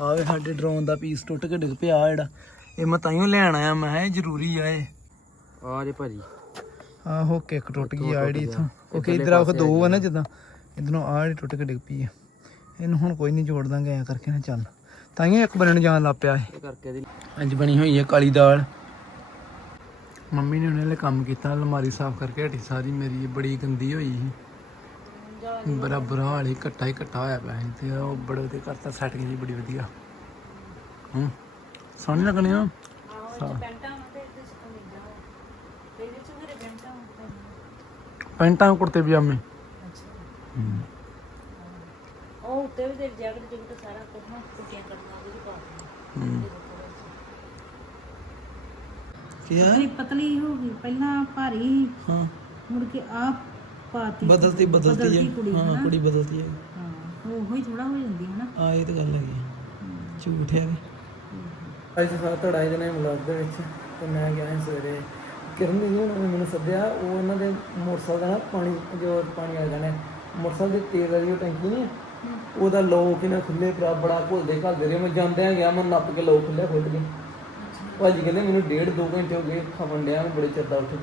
ਆਵੇ ਸਾਡੇ ਡਰੋਨ ਦਾ ਪੀਸ ਟੁੱਟ ਕੇ ਡਿੱਗ ਪਿਆ ਜਿਹੜਾ। ਇਹ ਮੈਂ ਤਾਈਓ ਲੈਣ ਆਇਆ ਮੈਂ ਕਿਹਾ ਇਹ ਜ਼ਰੂਰੀ ਆ ਇਹ। ਆ ਜੇ ਭਾਜੀ। ਆਹੋ ਕਿੱਕ ਟੁੱਟ ਗਈ ਆ ਜਿਹੜੀ ਇਥੋਂ। ਕਿਉਂਕਿ ਇਧਰ ਆਖ ਦੋ ਆ ਨਾ ਜਿੱਦਾਂ। ਇਧਰੋਂ ਆਹ ਜਿਹੜੀ ਟੁੱਟ ਕੇ ਡਿੱਗ ਪਈ ਆ। ਇਹਨੂੰ ਹੁਣ ਕੋਈ ਨਹੀਂ ਜੋੜ ਦਾਂਗੇ ਐ ਕਰਕੇ ਨਾ ਚੱਲ। ਤਾਈਓ ਇੱਕ ਬਣਨ ਜਾਣ ਲੱਗ ਪਿਆ ਇਹ। ਕਰਕੇ ਅੱਜ ਬਣੀ ਹੋਈ ਹੈ ਕਾਲੀ ਦਾਲ। ਮੰਮੀ ਨੇ ਉਹਨੇ ਕੰਮ ਕੀਤਾ ਅਲਮਾਰੀ ਸਾਫ਼ ਕਰਕੇ ਹਟੀ ਸਾਰੀ ਮੇਰੀ ਬੜੀ ਗੰਦੀ ਹੋਈ ਸੀ। ਬੜਾ ਬੁਰਾ ਹਾਲ ਹੀ ਘੱਟਾ ਹੀ ਘੱਟਾ ਹੋਇਆ ਪਿਆ ਸੀ ਤੇ ਉਹ ਬੜੇ ਤੇ ਕਰਤਾ ਸੈਟ ਗਈ ਬੜੀ ਵਧੀਆ। ਹੂੰ ਸੋਹਣੀ ਲੱਗਣੀ ਆ। ਪੈਂਟਾਂ ਕੁੜਤੇ ਪਜਾਮੇ। ਹੂੰ। ਉਹ ਉੱਤੇ ਵੀ ਤੇ ਜੈਕਟ ਜੁਕਟ ਸਾਰਾ ਕੁਝ ਨਾ ਕੁੱਟੀਆਂ ਕਰਨਾ ਉਹਦੇ ਪਾ ਹੂੰ। ਕੀ। ਆ ਪਤਲੀ ਪਤਲੀ ਹੋ ਗਈ ਪਹਿਲਾਂ ਭਾਰੀ ਸੀ, ਹਾਂ। ਮੁੜ ਕੇ ਆ ਪਾਤੀ। ਬਦਲਤੀ ਬਦਲਤੀ ਬਦਲਤੀ ਹੈ ਕੁੜੀ, ਹਾਂ ਹਨਾ? ਕੁੜੀ ਬਦਲਤੀ ਹੈ। ਹਾਂ ਉਹ ਹੀ ਥੋੜਾ ਹੋ ਜਾਂਦੀ ਹੈ ਨਾ। ਆ ਇਹ ਤਾਂ ਗੱਲ ਹੈਗੀ। ਝੂਠ ਹੈ ਅੱਜ ਵਲੌਗ ਦੇ ਵਿੱਚ ਤੇ ਮੈਂ ਗਿਆ ਸੀ ਸਵੇਰੇ। ਕਿਰਨ ਜੀ ਉਹਨਾਂ ਨੇ ਮੈਨੂੰ ਸੱਦਿਆ ਉਹ ਉਹਨਾਂ ਦੇ ਮੋਟਰਸਾਈਕਲ ਦਾ ਨਾ ਪਾਣੀ ਜੋ ਪਾਣੀ ਆ ਜਾਣਾ ਮੋਟਰਸਾਈਕਲ ਦੇ ਤੇਲ ਵਾਲੀ ਉਹ ਟੈਂਕੀ ਨਹੀਂ ਉਹਦਾ ਲੋਕ ਇਹਨਾਂ ਖੁੱਲੇ ਪਿਆ ਬੜਾ ਘੁਲਦੇ ਘਲਦੇ ਰਹੇ। ਮੈਂ ਜਾਂਦਿਆਂ ਗਿਆ ਮੈਂ ਨੱਪ ਕੇ ਲੋਕ ਖੁੱਲੇ ਖੁੱਲ ਗਏ। ਭਾਜੀ ਕਹਿੰਦੇ ਮੈਨੂੰ ਡੇਢ ਦੋ ਘੰਟੇ ਹੋ ਗਏ ਖਵਣ ਡਿਆ ਮੈਂ ਬੜੇ ਚਿਰ ਦਾ ਉੱਥੇ।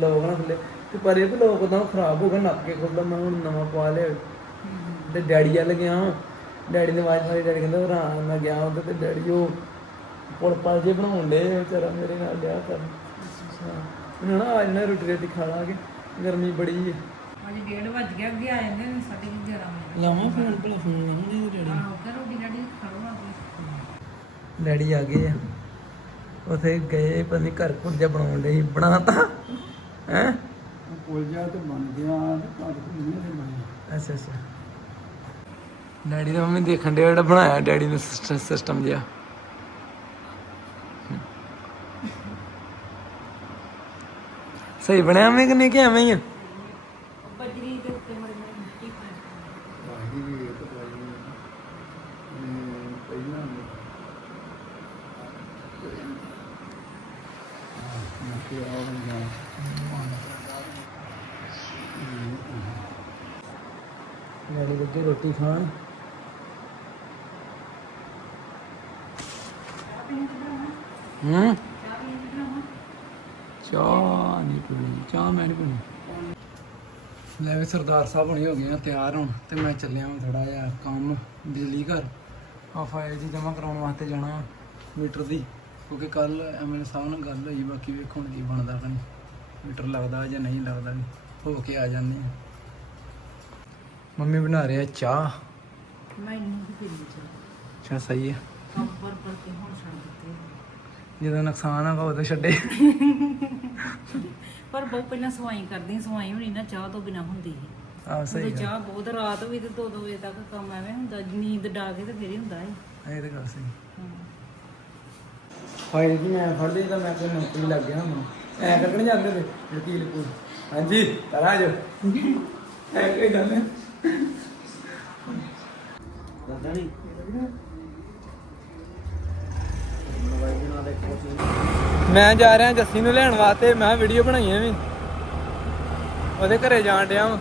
ਲੋਕ ਨਾ ਖੁੱਲੇ ਤੇ ਪਰ ਇਹ ਵੀ ਲੋਕ ਤਾਂ ਖਰਾਬ ਹੋ ਗਏ ਨੱਪ ਕੇ ਖੁੱਲਦਾ ਮੈਂ ਹੁਣ ਨਵਾਂ ਪਵਾ ਲਿਆ। ਤੇ ਡੈਡੀ ਵੱਲ ਗਿਆ ਡੈਡੀ ਨੇ ਆਵਾਜ਼ ਮਾਰੀ ਡੈਡੀ ਕਹਿੰਦਾ ਭਰਾ ਮੈਂ ਗਿਆ ਉੱਧਰ ਤੇ ਡੈਡੀ ਉਹ ਪੁਲ ਪਲ ਜੇ ਬਣਾਉਣ ਦੇ ਵਿਚਾਰਾ ਮੇਰੇ ਨਾਲ ਲਿਆ ਕਰ ਮੈਨੂੰ ਨਾ ਅੱਜ ਨਾ ਰੋਟੀ ਰੋਟੀ ਖਾ ਲਾਂਗੇ ਗਰਮੀ ਬੜੀ ਹੈ ਅੱਜ ਡੇਢ ਵੱਜ ਗਿਆ ਅੱਗੇ ਆ ਜਾਂਦੇ ਨੇ ਸਾਢੇ 11 ਵਜੇ। ਲਾਵਾਂ ਫੋਨ ਭਲਾ ਫੋਨ ਲਾਵਾਂ ਡੈਡੀ ਆਹੋ ਕਿ ਰੋਟੀ ਰਾਟੀ ਖਾਓ ਆ ਕੇ ਡੈਡੀ ਆ ਗਏ ਆ। ਉਥੇ ਗਏ ਪਤਾ ਨਹੀਂ ਘਰ ਘੁਰ ਜਿਹਾ ਬਣਾਉਣ ਦੇ ਬਣਾਤਾ ਹੈ? ਪੁੱਲ ਤੇ ਬਣ ਗਿਆ ਤੇ ਘਰ ਕੋਈ ਨਹੀਂ ਬਣਿਆ ਅੱਛਾ ਅੱਛਾ। ਡੈਡੀ ਦਾ ਮੰਮੀ ਦੇਖਣ ਦੇ ਜਿਹੜਾ ਬਣਾਇਆ ਡੈਡੀ ਨੇ ਸਿਸਟਮ ਜਿਹਾ। ਸਹੀ ਬਣਿਆ ਮੈਂ ਕਿ ਨਹੀਂ ਕਿ ਐਵੇਂ ਹੀ ਆ ਬਜਰੀ ਦੇ ਉੱਤੇ ਮੜ ਮੜ ਮਿੱਟੀ ਪਾ ਵਾਹੀ ਵੀ ਇਹ ਤਾਂ ਭਾਜੀ ਨੇ ਪਹਿਲਾਂ ਮੈਂ ਕਿ ਆ ਹੋ ਗਿਆ ਡੈਡੀ ਲੱਗੇ ਰੋਟੀ ਖਾਣ। ਹੂੰ? ਚਾਹ ਨਹੀਂ ਪੀਣੀ, ਚਾਹ ਮੈਂ ਨਹੀਂ ਪੀਣੀ। ਲੈ ਵੀ ਸਰਦਾਰ ਸਾਹਿਬ ਹੁਣੇ ਹੋ ਗਏ ਆ, ਤਿਆਰ ਹੁਣ, ਤੇ ਮੈਂ ਚੱਲਿਆ ਹਾਂ ਥੋੜਾ ਜਿਹਾ ਕੰਮ, ਬਿਜਲੀ ਘਰ। ਆ ਫਾਈਲ ਜੀ ਜਮ੍ਹਾਂ ਕਰਾਉਣ ਵਾਸਤੇ ਜਾਣਾ ਮੀਟਰ ਦੀ, ਕਿਉਂਕਿ ਕੱਲ ਐਮਐਲ ਸਾਹਿਬ ਨਾਲ ਗੱਲ ਹੋਈ, ਬਾਕੀ ਵੇਖੋ ਹੁਣ ਕੀ ਬਣਦਾ ਕਣੀ ਮੀਟਰ ਲੱਗਦਾ ਜਾਂ ਨਹੀਂ ਲੱਗਦਾ ਵੀ ਹੋ ਕੇ ਆ ਜਾਂਦੇ ਆ। ਮੰਮੀ ਬਣਾ ਰਹੇ ਆ ਚਾਹ। ਮੈਂ ਨਹੀਂ ਵੀ ਪੀਂਦੀ ਚਾਹ। ਅੱਛਾ ਸਹੀ ਹੈ। ਕੰਮ ਪਰ ਪਰ ਕੇ ਹੁਣ ਛੱਡ ਦਿੱਤੇ। ਜਦੋਂ ਨੁਕਸਾਨ ਆਗਾ ਉਦੋਂ ਛੱਡੇ। ਪਰ ਬਹੁਤ ਪਹਿਲਾਂ ਸਵਾਈ ਕਰਦੀ ਸਵਾਈ ਹੋਣੀ ਨਾ ਚਾਹ ਤੋਂ ਬਿਨਾ ਹੁੰਦੀ ਸੀ। ਆ ਸਹੀ ਉਦੋਂ ਗੱਲ। ਚਾਹ ਬਹੁਤ ਰਾਤ ਵੀ ਤੇ 2-2 ਵਜੇ ਤੱਕ ਕੰਮ ਐਵੇਂ ਹੁੰਦਾ ਨੀਂਦ ਡਾ ਕੇ ਤੇ ਫਿਰ ਹੀ ਹੁੰਦਾ ਹੈ ਇਹ ਤਾਂ ਗੱਲ ਸਹੀ। ਫਾਈਲ ਜੀ ਮੈਂ ਫੜ ਲਈ ਤਾਂ ਮੈਂ ਕੋਈ ਨੌਕਰੀ ਲੱਗ ਗਿਆ ਹੁਣ। ਐ ਕਰਕੇ ਨਹੀਂ ਜਾਂਦੇ ਤੇ ਵਕੀਲ ਕੋਲ। ਹਾਂਜੀ ਤਰਾ ਜੋ ਐ ਕੋਈ ਗੱਲ ਨਹੀਂ ਮੈਂ ਜਾ ਰਿਹਾ ਜੱਸੀ ਨੂੰ ਲੈਣ ਵਾਸਤੇ ਮੈਂ ਵੀਡੀਓ ਬਣਾਈਆਂ ਵੀ। ਉਹਦੇ ਘਰੇ ਜਾਣ ਡਿਆ ਵਾਂ।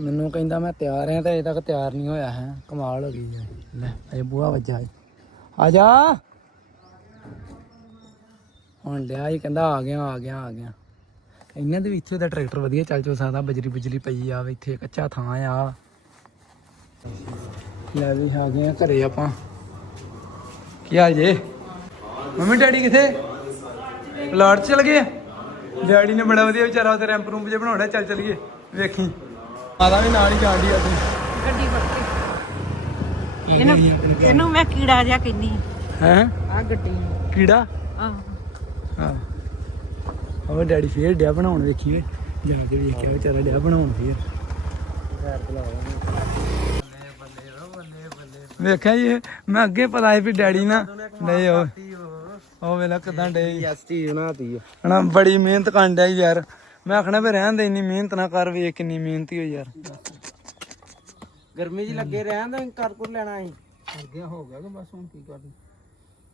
ਮੈਨੂੰ ਕਹਿੰਦਾ ਮੈਂ ਤਿਆਰ ਹਾਂ ਤੇ ਅਜੇ ਤੱਕ ਤਿਆਰ ਨਹੀਂ ਹੋਇਆ ਹੈ। ਕਮਾਲ ਹੋ ਗਈ ਹੈ। ਲੈ ਅਜੇ ਬੂਹਾ ਵੱਜਾ। ਆ ਜਾ। ਹੁਣ ਲਿਆ ਹੀ ਕਹਿੰਦਾ ਆ ਗਿਆ ਆ ਗਿਆ ਆ ਗਿਆ। ਇਹਨਾਂ ਦੇ ਵਿੱਚ ਦਾ ਟਰੈਕਟਰ ਵਧੀਆ ਚੱਲ ਚੋ ਸਕਦਾ ਬਜਰੀ ਬੁਜਰੀ ਪਈ ਆ ਇੱਥੇ ਕੱਚਾ ਥਾਂ ਆ। ਲੈ ਵੀ ਆ ਗਏ ਆ ਘਰੇ ਆਪਾਂ। ਕੀ ਹਾਲ ਜੇ? ਮੰਮੀ ਡੈਡੀ ਕਿੱਥੇ? ਪਲਾਟ 'ਚ ਚਲ ਗਏ? ਆ? ਡੈਡੀ ਨੇ ਬੜਾ ਵਧੀਆ ਵਿਚਾਰਾ ਉਹਦੇ ਰੈਂਪ ਰੂਮ ਜੇ ਬਣਾਉਣਾ ਚੱਲ ਚਲੀਏ ਵੇਖੀ। ਮਾਤਾ ਵੀ ਨਾਲ ਹੀ ਜਾਂਦੀ ਆ ਤੂੰ ਗੱਡੀ ਕੇ ਇਹਨੂੰ ਇਹਨੂੰ ਮੈਂ ਕੀੜਾ ਜਿਹਾ ਕਹਿੰਦੀ। ਹੈ? ਆ ਗੱਡੀ। ਕੀੜਾ? ਆਹ। ਹਾਂ। ਉਹ ਡੈਡੀ ਫੇਰ ਡਿਆ ਬਣਾਉਣ ਵੇਖੀ ਵੇ ਜਾ ਕੇ ਵੇਖਿਆ ਵਿਚਾਰਾ ਡਿਆ ਬਣਾਉਣ ਫੇਰ। ਵੇਖਿਆ ਜੀ ਮੈਂ ਅੱਗੇ ਪਤਾ ਵੀ ਡੈਡੀ ਨਾ ਨਹੀਂ ਉਹ ਉਹ ਵੇਲਾ ਕਿਦਾਂ ਡੇ ਐਸਟੀ ਬਣਾਤੀ ਹਣਾ ਬੜੀ ਮਿਹਨਤ ਕਰਨ ਡਿਆ ਯਾਰ। ਮੈਂ ਆਖਣਾ ਵੀ ਰਹਿਣ ਦੇ ਇੰਨੀ ਮਿਹਨਤ ਨਾ ਕਰ ਵੇਖ ਕਿੰਨੀ ਮਿਹਨਤੀ ਹੋ ਯਾਰ। ਗਰਮੀ 'ਚ ਲੱਗੇ ਰਹਿਣ ਦਾ ਕਰ ਕਰ ਲੈਣਾ ਸੀ। ਕਰ ਗਿਆ ਹੋ ਗਿਆ ਕਿ ਬਸ ਹੁਣ ਕੀ ਕਰਨਾ?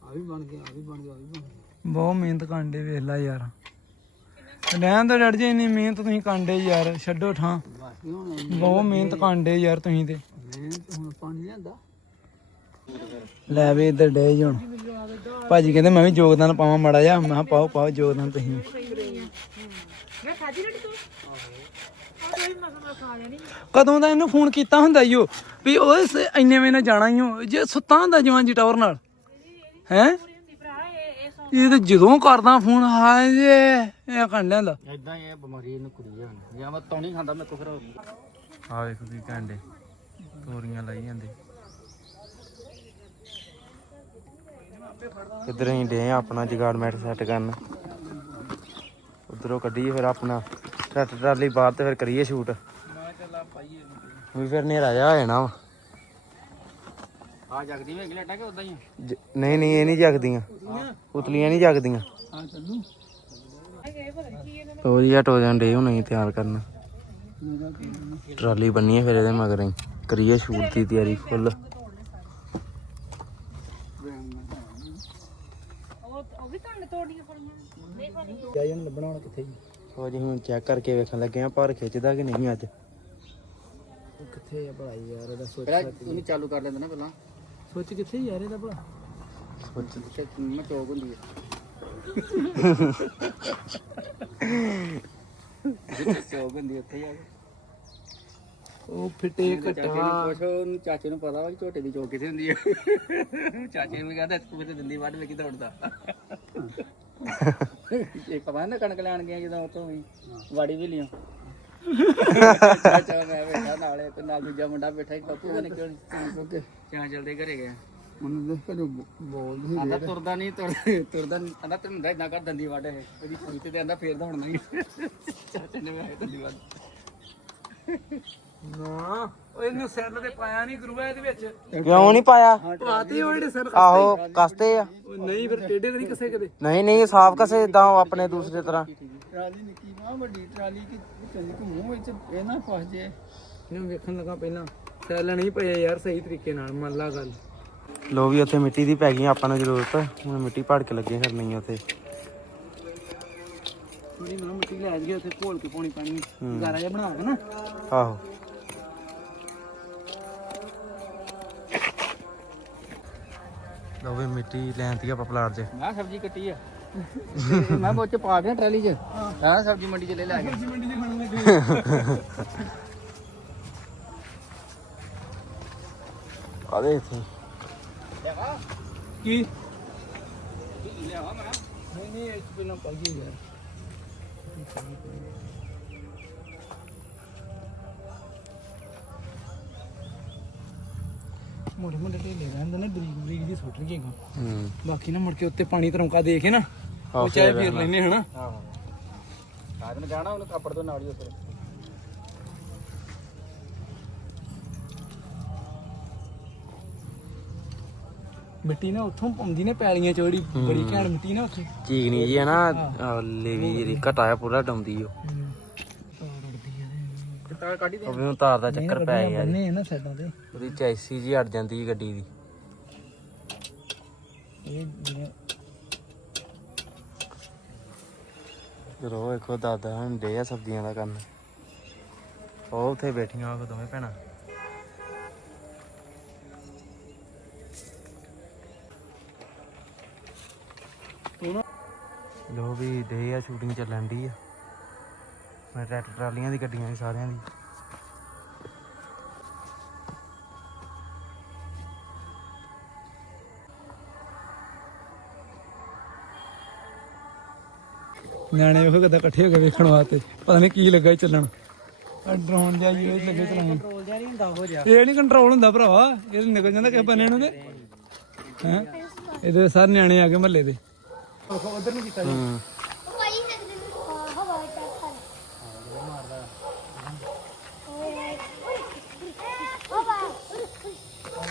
ਆ ਵੀ ਬਣ ਗਿਆ ਆ ਵੀ ਬਣ ਗਿਆ ਆ ਵੀ ਬਣ ਗਿਆ। ਬਹੁਤ ਮਿਹਨਤ ਕਰਨ ਡੇ ਵੇਖ ਲੈ ਯਾਰ। ਰਹਿਣ ਦਾ ਡੜ ਜੇ ਇੰਨੀ ਮਿਹਨਤ ਤੁਸੀਂ ਕਰਨ ਯਾਰ, ਛੱਡੋ ਠਾਂ। ਬਹੁਤ ਮਿਹਨਤ ਕਰਨ ਡੇ ਯਾਰ ਤੁਸੀਂ ਤੇ। ਹੁਣ ਪਾਣੀ ਲਿਆਂਦਾ ਲੈ ਵੀ ਇੱਧਰ ਡੇ ਹੁਣ। ਭਾਜੀ ਕਹਿੰਦੇ ਮੈਂ ਵੀ ਯੋਗਦਾਨ ਪਾਵਾਂ ਮੜਾ ਜਾ ਮੈਂ ਪਾਓ ਪਾਓ ਯੋਗਦਾਨ ਤੁਸੀਂ। ਕਦੋਂ ਦਾ ਇਹਨੂੰ ਫੋਨ ਕੀਤਾ ਹੁੰਦਾ ਈਓ ਵੀ ਉਹ ਇੰਨੇ ਵੇ ਨਾਲ ਜਾਣਾ ਈਓ ਜੇ ਸੁੱਤਾ ਹੁੰਦਾ ਜਵਾਨ ਟਾਵਰ ਨਾਲ। ਹੈ? ਇਹ ਤੇ ਜਦੋਂ ਕਰਦਾ ਫੋਨ ਹਾਏ ਜੇ ਇਹ ਕੰਨ ਲੈਂਦਾ ਇਦਾਂ ਹੀ ਇਹ ਬਿਮਾਰੀ ਇਹਨੂੰ ਕੁੜੀ ਆ ਜੇ ਮੈਂ ਤੌਣੀ ਖਾਂਦਾ ਮੇਰੇ ਕੋ ਫਿਰ ਆ ਵੇਖੋ ਕੀ ਕਾਂਡੇ ਤੋਰੀਆਂ ਲਾਈ ਜਾਂਦੇ। ਕਿੱਧਰ ਅਸੀਂ ਡੇ ਆਪਣਾ ਜਗਾੜ ਮੈਟ ਸੈੱਟ ਕਰਨ। ਉਧਰੋਂ ਕੱਢੀਏ ਫਿਰ ਆਪਣਾ ਟਰੈਕਟਰ ਟਰਾਲੀ ਬਾਹਰ ਤੇ ਫਿਰ ਕਰੀਏ ਸ਼ੂਟ ਵੀ ਫਿਰ ਨੇਰਾ ਜਾ ਹੋ ਜਾਣਾ ਵਾ। ਆ ਜਗਦੀ ਵੇਖ ਲੈਟਾ ਕਿ ਉਦਾਂ ਹੀ? ਜ- ਨਹੀਂ ਨਹੀਂ ਇਹ ਨਹੀਂ ਜਗਦੀਆਂ। ਉਤਲੀਆਂ ਨਹੀਂ ਜਗਦੀਆਂ। ਆ ਚੱਲੂ। ਤੋਰੀਆ ਟੋਜਨ ਡੇ ਹੁਣ ਅਸੀਂ ਤਿਆਰ ਕਰਨਾ। ਟਰਾਲੀ ਬੰਨੀਏ ਫਿਰ ਇਹਦੇ ਮਗਰ ਅਸੀਂ। ਕਰੀਏ ਸ਼ੂਟ ਦੀ ਤਿਆਰੀ ਫੁੱਲ। ਲੱਭਣਾ ਹੁਣ ਕਿੱਥੇ ਜੀ? ਜੀ ਹੁਣ ਚੈੱਕ ਕਰਕੇ ਵੇਖਣ ਲੱਗੇ ਆ ਪਰ ਖਿੱਚਦਾ ਕਿ ਨਹੀਂ ਅੱਜ ਉਹ ਕਿੱਥੇ ਆ ਭਲਾ ਯਾਰ ਇਹਦਾ ਸੋਚ ਪਹਿਲਾਂ ਉਹਨੂੰ ਚਾਲੂ ਕਰ ਲੈਂਦਾ ਨਾ ਪਹਿਲਾਂ। ਸੋਚ ਕਿੱਥੇ ਯਾਰ ਇਹਦਾ ਭਲਾ? ਸੋਚ ਕਿ ਮੈਂ ਚੌਕ ਹੁੰਦੀ ਹੈ ਚੌਕ ਹੁੰਦੀ ਉੱਥੇ ਹੀ ਆ ਕੇ। ਉਹ ਫਿੱਟੇ ਪੁੱਛੋ ਉਹਨੂੰ ਚਾਚੇ ਨੂੰ ਪਤਾ ਵਾ ਕਿ ਝੋਟੇ ਦੀ ਚੌਕ ਕਿੱਥੇ ਹੁੰਦੀ ਹੈ ਚਾਚੇ ਨੂੰ ਕਹਿੰਦਾ ਤੂੰ ਤੇ ਦੰਦੀ ਵੱਢ ਵੇਖੀ ਦੌੜਦਾ। ਇਹ ਪਤਾ ਨਾ ਕਣਕ ਲੈਣ ਗਿਆ ਜਦੋਂ ਉਤੋਂ ਵੀ ਵਾੜੀ ਵੀ ਲਿਓ ਚਾਚਾ ਮੈਂ ਬੈਠਾ ਨਾਲੇ ਤੇ ਨਾਲ ਦੂਜਾ ਮੁੰਡਾ ਬੈਠਾ ਹੀ ਪੱਪੂ ਨੇ ਕਿਉਂ ਨਹੀਂ ਚਾਂ ਚਲਦੇ ਘਰੇ ਗਏ ਉਹਨੂੰ ਦੇਖ ਕੇ ਬੋਲ ਆਂਦਾ ਤੁਰਦਾ ਨਹੀਂ ਤੁਰ- ਤੁਰਦਾ ਨਹੀਂ ਆਂਦਾ ਤੈਨੂੰ ਹੁੰਦਾ ਇਦਾਂ ਕਰ ਦੰਦੀ ਵੱਢ ਇਹ ਉਹਦੀ ਪੂਰੀ ਤੇ ਆਂਦਾ ਫੇਰ ਦੌੜਨਾ ਨਹੀਂ ਚਾਚੇ ਨੇ ਵੀ ਦੰਦੀ ਵੱਢ ਨਾ ਉਹ ਇਹਨੂੰ ਸੈੱਲ ਤੇ ਪਾਇਆ ਨਹੀਂ ਗੁਰੂਆ ਇਹਦੇ ਵਿੱਚ। ਕਿਉਂ ਨਹੀਂ ਪਾਇਆ? ਪਾਤੀ ਉਹ ਜਿਹੜੇ ਸਰ ਆਹੋ ਕਸਤੇ ਆ। ਨਹੀਂ ਫਿਰ ਟੇਡੇ ਤੇ ਨਹੀਂ ਕਿਸੇ ਕਦੇ। ਨਹੀਂ ਨਹੀਂ ਸਾਫ਼ ਕਸੇ ਇਦਾਂ ਆਪਣੇ ਦੂਸਰੇ ਤਰ੍ਹਾਂ। ਟਰਾਲੀ ਨਿੱਕੀ ਮਾਂ ਵੱਡੀ ਟਰਾਲੀ ਕਿ ਚੰਗੀ ਘੁੰਮੂ ਵਿੱਚ ਇਹ ਨਾ ਫਸ ਜੇ। ਇਹਨੂੰ ਵੇਖਣ ਲੱਗਾ ਪਹਿਲਾਂ। ਸੈੱਲ ਨਹੀਂ ਪਏ ਯਾਰ ਸਹੀ ਤਰੀਕੇ ਨਾਲ ਮੰਨ ਲਾ ਗੱਲ। ਲੋ ਵੀ ਉੱਥੇ ਮਿੱਟੀ ਦੀ ਪੈ ਗਈ ਆਪਾਂ ਨੂੰ ਜ਼ਰੂਰਤ। ਹੁਣ ਮਿੱਟੀ ਭੜ ਕੇ ਲੱਗੇ ਕਰਨੀ ਉੱਥੇ। ਥੋੜੀ ਨਾ ਮਿੱਟੀ ਲੈ ਜੀ ਉੱਥੇ ਘੋਲ ਕੇ ਪਾਉਣੀ ਪੈਣੀ। ਗਾਰਾ ਜਿਹਾ ਬਣਾ ਕੇ ਨਾ। ਆਹੋ। ਲੋ ਵੀ ਮਿੱਟੀ ਲੈਂਦੀ ਆਪਾਂ ਪਲਾਟ 'ਚ ਮੈਂ ਸਬਜ਼ੀ ਕੱਟੀ ਆ। ਮੈਂ ਬੋਚ ਪਾ ਕੇ ਟਰਾਲੀ 'ਚ। ਹਾਂ ਸਬਜ਼ੀ ਮੰਡੀ 'ਚ ਲੈ ਲੈ ਕੇ। ਮੰਡੀ ਦੇ ਖਾਣ ਲੱਗੇ ਆਦੇ ਇੱਥੇ? ਕੀ? ਨਹੀਂ ਨਹੀਂ ਇਹ 'ਚ ਪਹਿਲਾਂ ਪਾਈਏ ਯਾਰ ਮੋੜੇ ਮੋੜੇ ਢੇਲੇ ਰਹਿੰਦੇ ਨੇ ਬਰੀਕ ਬਰੀਕ ਦੀ ਸੁੱਟ ਲਈਏ ਗਾ। ਹੂੰ। ਬਾਕੀ ਨਾ ਮੁੜ ਕੇ ਉੱਤੇ ਪਾਣੀ ਤਰੌਂਕਾ ਦੇ ਕੇ ਨਾ ਉਹ ਚਾਹੇ ਫੇਰ ਲੈਨੇ ਹਨਾ। ਮੈਂ ਜਾਣਾ ਉਹਨੂੰ ਕੱਪੜ ਤੋਂ ਨਾਲ ਹੀ ਉੱਪਰ ਮਿੱਟੀ ਨਾ ਉੱਥੋਂ ਪਾਉਂਦੀ ਨੇ ਪੈਲੀਆਂ ਚੋੜੀ ਬੜੀ ਘੈਂਟ ਮਿੱਟੀ ਨਾ ਉੱਥੇ। ਚੀਕਣੀ ਜੀ ਹੈ। ਨਾ ਲੇਵੀ ਜਿਹੜੀ ਘਟਾਇਆ ਪੂਰਾ ਡਾਉਂਦੀ ਉਹ। ਤਾਰ ਕੱਢੀ ਦੇ ਉਹ ਵੀ ਹੁਣ ਤਾਰ ਦਾ ਚੱਕਰ ਪੈ ਗਿਆ ਜੀ। ਬੰਨੇ ਨਾ ਸਾਈਡਾਂ ਤੇ। ਉਹਦੀ ਚੈਸੀ ਜੀ ਅੜ ਜਾਂਦੀ ਗੱਡੀ ਦੀ। ਇਹ ਜਿਹੜੇ ਰੋ ਵੇਖੋ ਦਾਦਾ ਹੁਣ ਡੇ ਆ ਸਬਜ਼ੀਆਂ ਦਾ ਕਰਨ ਉਹ ਉੱਥੇ ਬੈਠੀਆਂ ਉਹ ਦੋਵੇਂ ਭੈਣਾਂ। ਤੂੰ ਨਾ ਲੋ ਵੀ ਡੇ ਆ ਸ਼ੂਟਿੰਗ ਚੱਲਣ ਦੀ ਆ। ਟਰੈਕਟਰ ਟਰਾਲੀਆਂ ਦੀ ਗੱਡੀਆਂ ਦੀ ਸਾਰਿਆਂ ਦੀ। ਨਿਆਣੇ ਉਹ ਕਦਾ ਇਕੱਠੇ ਹੋ ਕੇ ਵੇਖਣ ਵਾਸਤੇ। ਪਤਾ ਨਹੀਂ ਕੀ ਲੱਗਾ ਚੱਲਣ। ਡਰੋਨ ਜਿਹਾ ਹੀ ਇਹ ਲੱਗੇ ਚਲਾਉਣ। ਕੰਟਰੋਲ ਜਿਹਾ ਨਹੀਂ ਹੁੰਦਾ ਇਹ ਨਹੀਂ ਕੰਟਰੋਲ ਹੁੰਦਾ ਭਰਾਵਾ ਇਹ ਨਿਕਲ ਜਾਂਦਾ ਕਿਸੇ ਬੰਨੇ ਨੂੰ ਤੇ। ਹੈ? ਇਹਦੇ ਸਾਰੇ ਨਿਆਣੇ ਆ ਗਏ ਮਹੱਲੇ ਦੇ। ਉਧਰ ਨੂੰ ਕੀਤਾ ਜੀ ਹੂੰ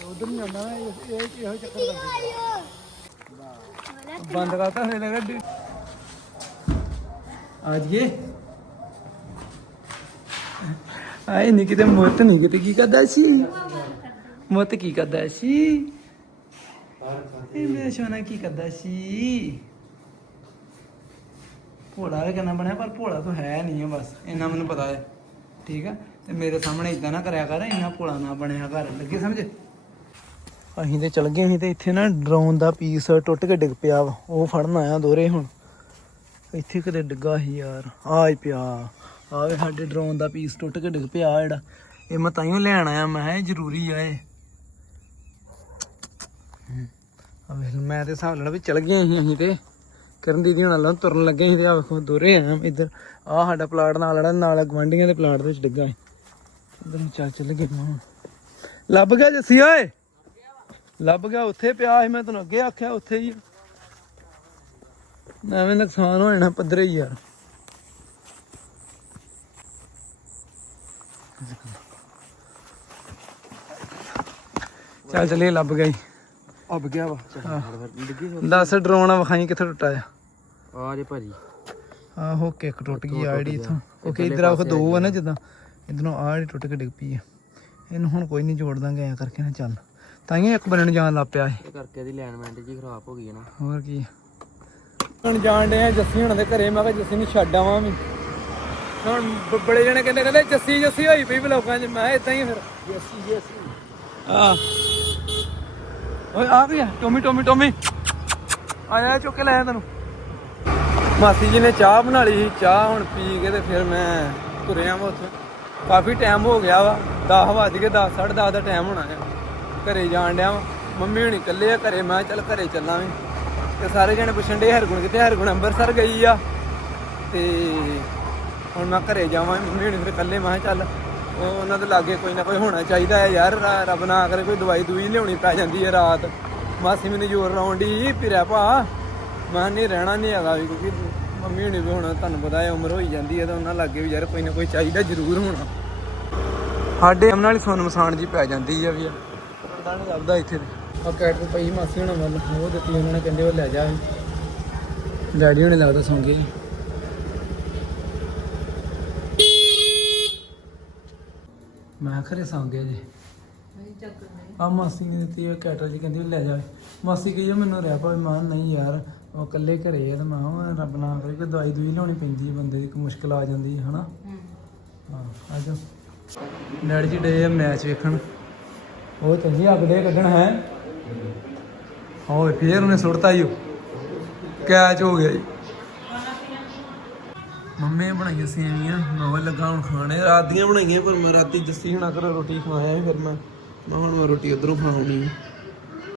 ਉਧਰ ਨਹੀਂ ਜਾਂਦਾ ਨਾ ਇਹ ਇਹੋ ਚੱਕਰ ਕਰਦੇ ਬੰਦ ਕਰਤਾ ਹਲੇ ਲਗਾ ਡੀ ਅੱਜ ਆਏ ਨਹੀਂ ਕਿਤੇ ਮੁੱਤ ਨਹੀਂ ਕਿਤੇ ਕੀ ਕਰਦਾ ਸੀ? ਮੁੱਤ ਕੀ ਕਰਦਾ ਸੀ? ਇਹ ਮੇਰਾ ਸੋਨਾ ਕੀ ਕਰਦਾ ਸੀ? ਭੋਲਾ ਵੀ ਕਰਨਾ ਬਣਿਆ, ਪਰ ਭੋਲਾ ਤਾਂ ਹੈ ਨਹੀਂ ਹੈ ਬਸ। ਇੰਨਾ ਮੈਨੂੰ ਪਤਾ ਹੈ। ਠੀਕ ਆ? ਤੇ ਮੇਰੇ ਸਾਹਮਣੇ ਇਦਾਂ ਨਾ ਕਰਿਆ ਕਰ, ਇੰਨਾ ਭੋਲਾ ਨਾ ਬਣਿਆ ਕਰ। ਲੱਗੇ ਸਮਝ? ਅਸੀਂ ਤੇ ਚਲ ਗਏ, ਅਸੀਂ ਤੇ ਇੱਥੇ ਨਾ ਡਰੋਨ ਦਾ ਪੀਸ ਟੁੱਟ ਕੇ ਡਿੱਗ ਪਿਆ ਵਾ। ਉਹ ਫੜਨ ਆਇਆ ਦੋਰੇ ਹੁਣ। ਇੱਥੇ ਕਿਤੇ ਡਿੱਗਾ ਸੀ ਯਾਰ। ਆ ਪਿਆ। ਆਵੇ ਸਾਡੇ ਡਰੋਨ ਦਾ ਪੀਸ ਟੁੱਟ ਕੇ ਡਿੱਗ ਪਿਆ ਜਿਹੜਾ। ਇਹ ਮੈਂ ਤਾਈਓ ਲੈਣ ਆਇਆ, ਮੈਂ ਕਿਹਾ ਜ਼ਰੂਰੀ ਆ ਇਹ। ਆ ਵੇਖ ਮੈਂ ਤੇ ਹਿਸਾਬ ਨਾਲ ਵੀ ਚਲ ਗਏ ਅਸੀਂ ਅਸੀਂ ਤੇ। ਕਰਨ ਦੀਦੀ ਨਾਲ ਨਾਲ ਤੁਰਨ ਲੱਗੇ ਸੀ ਤੇ ਆ ਵੇਖੋ ਦੋਰੇ ਆ ਇੱਧਰ। ਆ ਸਾਡਾ ਪਲਾਟ ਨਾਲ ਜਿਹੜਾ, ਨਾਲ ਗਵਾਂਢੀਆਂ ਦੇ ਪਲਾਟ ਦੇ ਵਿੱਚ ਡਿੱਗਾ ਸੀ। ਇੱਧਰ ਨੂੰ ਚੱਲ ਚੱਲ ਗਏ ਲੱਭ ਗਿਆ ਜੱਸੀ, ਓਏ! ਲੱਭ ਗਿਆ ਉੱਥੇ ਪਿਆ ਸੀ ਮੈਂ ਤੈਨੂੰ ਅੱਗੇ ਆਖਿਆ ਉੱਥੇ ਹੀ ਆ। ਐਵੇਂ ਨੁਕਸਾਨ ਹੋ ਜਾਣਾ ਪੱਧਰੇ ਹੀ ਯਾਰ ਚੱਲ ਚਲੀਏ ਲੱਭ ਗਈ ਅੱਬ ਗਿਆ ਵਾ। ਦੱਸ ਡਰੋਨ ਵਿਖਾਈ ਕਿੱਥੇ ਟੁੱਟਾ ਆ? ਆ ਜੇ ਭਾਜੀ। ਆਹੋ ਕਿੱਕ ਟੁੱਟ ਗਈ ਆ ਜਿਹੜੀ ਇਥੋਂ। ਕਿਉਂਕਿ ਇਧਰ ਆਖ ਦੋ ਆ ਨਾ ਜਿੱਦਾਂ। ਇਧਰੋਂ ਜਿਹੜੀ ਟੁੱਟ ਕੇ ਡਿੱਗ ਪਈ ਆ। ਇਹਨੂੰ ਹੁਣ ਕੋਈ ਨਹੀਂ ਜੋੜ ਦਾਂਗੇ ਐ ਕਰਕੇ ਨਾ ਚੱਲ। ਤਾਈਓ ਇੱਕ ਬੰਨੇ ਨੂੰ ਜਾਣ ਲੱਗ ਪਿਆ ਇਹ ਕਰਕੇ ਇਹਦੀ ਲਾਈਨਮੈਂਟ ਜੀ ਖਰਾਬ ਹੋ ਗਈ ਹੈ ਨਾ। ਹੋਰ ਕੀ। ਹੁਣ ਜਾਣ ਡੇ ਆ ਜੱਸੀ ਹੁਣਾਂ ਦੇ ਘਰੇ ਮੈਂ ਕਿਹਾ ਜੱਸੀ ਨੂੰ ਛੱਡ ਆਵਾਂ ਵੀ। ਹੁਣ ਬ- ਬੜੇ ਜਣੇ ਕਹਿੰਦੇ ਕਹਿੰਦੇ ਜੱਸੀ ਜੱਸੀ ਹੋਈ ਪਈ ਬਲੋਕਾਂ 'ਚ। ਮੈਂ ਇਦਾਂ ਹੀ ਫਿਰ। ਜੱਸੀ ਜੱਸੀ। ਆ। ਓਏ ਆ ਗਿਆ ਟੋਮੀ ਟੋਮੀ ਟੋਮੀ। ਆਇਆ ਚੁੱਕ ਕੇ ਲੈ ਆਇਆ ਤੈਨੂੰ। ਮਾਸੀ ਜੀ ਨੇ ਚਾਹ ਬਣਾ ਲਈ ਸੀ। ਚਾਹ ਹੁਣ ਪੀ ਕੇ ਤੇ ਫਿਰ ਮੈਂ ਤੁਰਿਆ ਵਾ ਉੱਥੇ। ਕਾਫੀ ਟਾਈਮ ਹੋ ਗਿਆ ਵਾ। 10 ਵੱਜ ਕੇ 10 10:30 ਦਾ ਟਾਈਮ ਹੋਣਾ ਆ। ਘਰੇ ਜਾਣ ਡਿਆ ਵਾ। ਮੰਮੀ ਹੁਣੀ ਇਕੱਲੇ ਆ ਘਰੇ, ਮੈਂ ਕਿਹਾ ਚੱਲ ਘਰੇ ਚੱਲਾਂ ਵੀ। ਤੇ ਸਾਰੇ ਜਣੇ ਪੁੱਛਣ ਡੇ ਹਰਗੁਣ ਕਿਤੇ ਹਰਗੁਣ ਅੰਮ੍ਰਿਤਸਰ ਗਈ ਆ। ਤੇ ਹੁਣ ਮੈਂ ਘਰੇ ਜਾਵਾਂ, ਮੰਮੀ ਹੁਣੀ ਫਿਰ ਇਕੱਲੇ, ਮੈਂ ਕਿਹਾ ਚੱਲ ਉਹ ਉਹਨਾਂ ਦੇ ਲਾਗੇ ਕੋਈ ਨਾ ਕੋਈ ਹੋਣਾ ਚਾਹੀਦਾ ਹੈ ਯਾਰ, ਰ- ਰੱਬ ਨਾ ਕਰੇ ਕੋਈ ਦਵਾਈ ਦੂਈ ਲਿਆਉਣੀ ਪੈ ਜਾਂਦੀ ਹੈ ਰਾਤ। ਮਾਸੀ ਮੈਨੂੰ ਜ਼ੋਰ ਲਾਉਣ ਦੀ ਪਿਰਿਆ ਭਾ, ਮੈਂ ਨਹੀਂ, ਰਹਿਣਾ ਨਹੀਂ ਹੈਗਾ ਵੀ, ਕਿਉਂਕਿ ਮੰਮੀ ਹੁਣੀ ਵੀ ਹੁਣ ਤੁਹਾਨੂੰ ਪਤਾ ਹੈ ਉਮਰ ਹੋਈ ਜਾਂਦੀ ਹੈ ਤਾਂ ਉਹਨਾਂ ਲਾਗੇ ਵੀ ਯਾਰ ਕੋਈ ਨਾ ਕੋਈ ਚਾਹੀਦਾ ਜ਼ਰੂਰ ਹੋਣਾ। ਸਾਡੇ ਉਹਨਾਂ ਨਾਲ ਸੁਣ ਸੁੰਨ ਮਸਾਨ ਜੀ ਪੈ ਜਾਂਦੀ ਆ ਵੀ ਆ। ਪਤਾ ਨਹੀਂ ਲੱਭਦਾ ਇੱਥੇ ਤੇ ਆ ਕੈਟ ਪਈ ਮਾਸੀ ਹੁਣਾਂ ਵੱਲ ਉਹ ਦਿੱਤੀ ਉਹਨਾਂ ਨੇ ਕਹਿੰਦੇ ਉਹ ਲੈ ਜਾ। ਡੈਡੀ ਹੁਣੇ ਲੱਗਦਾ ਸੌਂ ਗਏ। ਮੈਂ ਖਰੇ ਸੌਂ ਗਿਆ ਜੀ। ਆ ਮਾਸੀ ਨੇ ਦਿੱਤੀ ਆ ਕੈਟਰ ਜੀ ਕਹਿੰਦੀ ਉਹ ਲੈ ਜਾ। ਮਾਸੀ ਕਹੀ ਮੈਨੂੰ ਰਹਿ ਪਵੇ ਮਾਂ ਨਹੀਂ ਯਾਰ ਉਹ ਇਕੱਲੇ ਘਰੇ ਆ ਤੇ ਮੈਂ ਕਿਹਾ ਰੱਬ ਨਾ ਕਰੇ ਕੋਈ ਦਵਾਈ ਦੂਈ ਲਿਆਉਣੀ ਪੈਂਦੀ ਹੈ ਬੰਦੇ ਦੀ ਕੋਈ ਮੁਸ਼ਕਲ ਆ ਜਾਂਦੀ ਹੈ ਹਨਾ? ਹਾਂ। ਆ ਜਾਓ ਡੈਡੀ ਜੀ ਡੇ ਮੈਚ ਵੇਖਣ। ਉਹ ਚੰਗੀ ਅੱਗ ਦੇ ਕੱਢਣ ਹੈ। ਓਏ, ਫੇਰ ਉਹਨੇ ਸੁੱਟਤਾ ਈ ਕੈਚ ਹੋ ਗਿਆ ਜੀ। ਮੰਮੀ ਬਣਾਈਆਂ ਸੇਵੀਆਂ ਮੈਂ ਲੱਗਾ ਹੁਣ ਖਾਣੇ। ਰਾਤ ਦੀਆਂ ਬਣਾਈਆਂ, ਪਰ ਮੈਂ ਰਾਤੀ ਜੱਸੀ ਹੁਣਾ ਘਰੋਂ ਰੋਟੀ ਖਵਾਇਆ ਫਿਰ ਮੈਂ ਮੈਂ ਹੁਣ ਰੋਟੀ ਉਧਰੋਂ ਖਾਉਣੀ।